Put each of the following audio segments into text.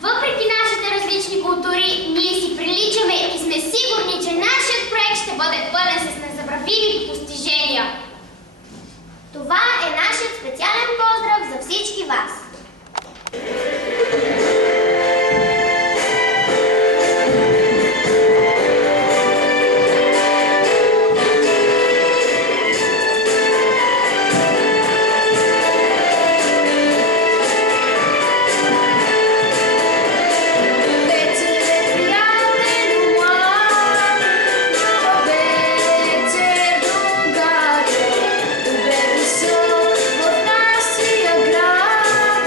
Въпреки нашите различни култури, ние си приличаме и сме сигурни, че нашият проект ще бъде пълен с незабравими постижения. Това е нашият специален поздрав за всички вас. Добре дошъл в нашия град.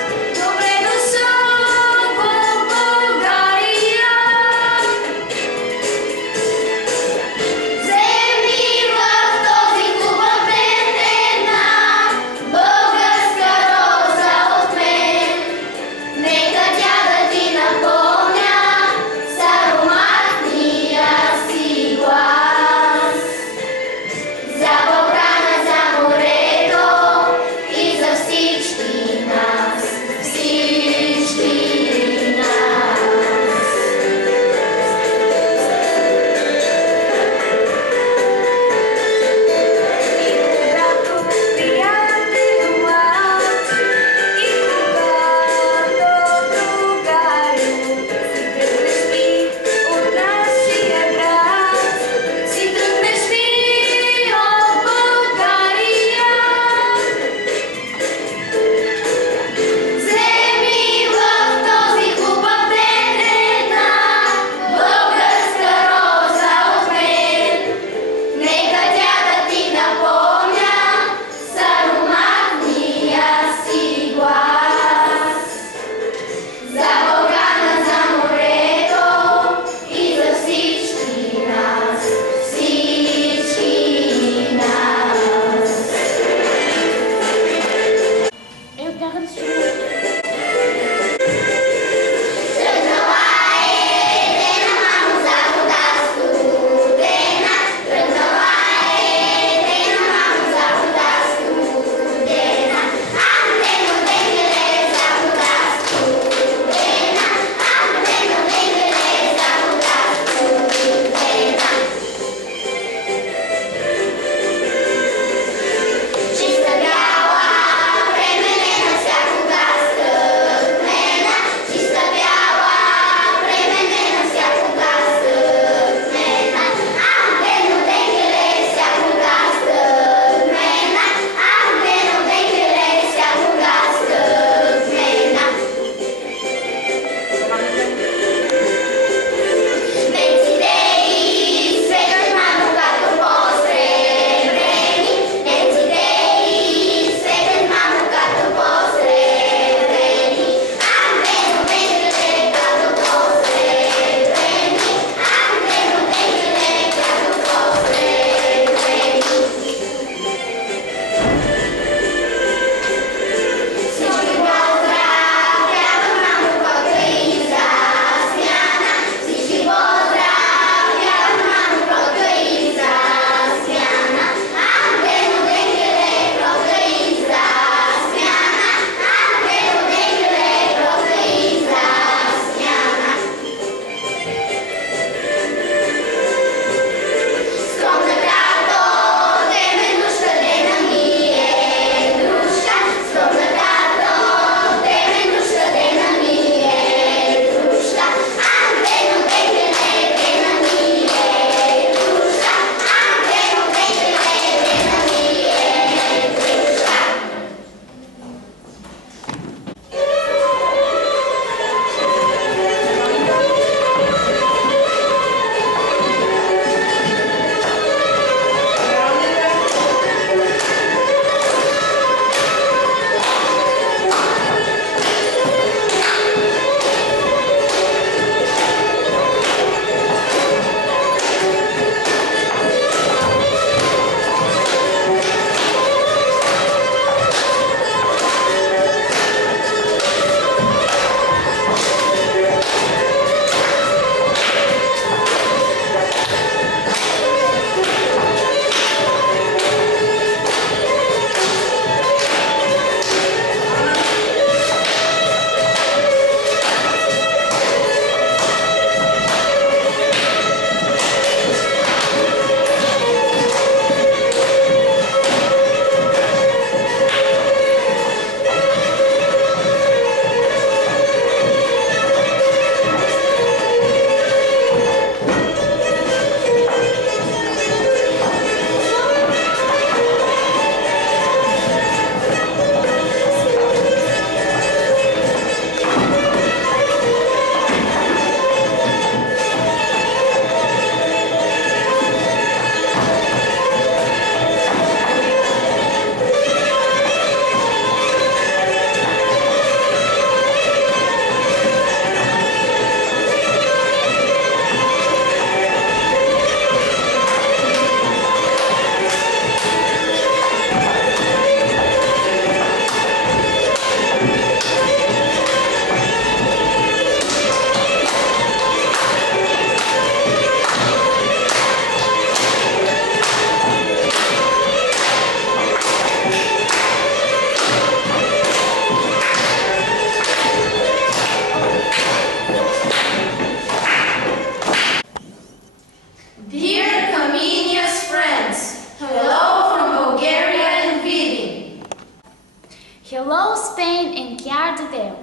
Matteo.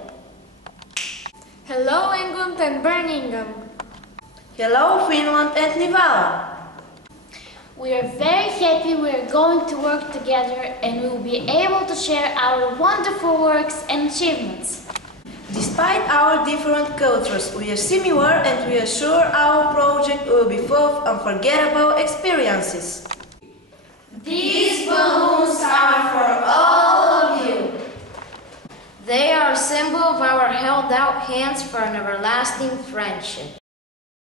Hello, England and Birmingham. Hello, Finland and Nivala. We are very happy we are going to work together and we will be able to share our wonderful works and achievements. Despite our different cultures, we are similar and we are sure our project will be full of unforgettable experiences. These balloons are for all of you. They are a symbol of our held out hands for an everlasting friendship.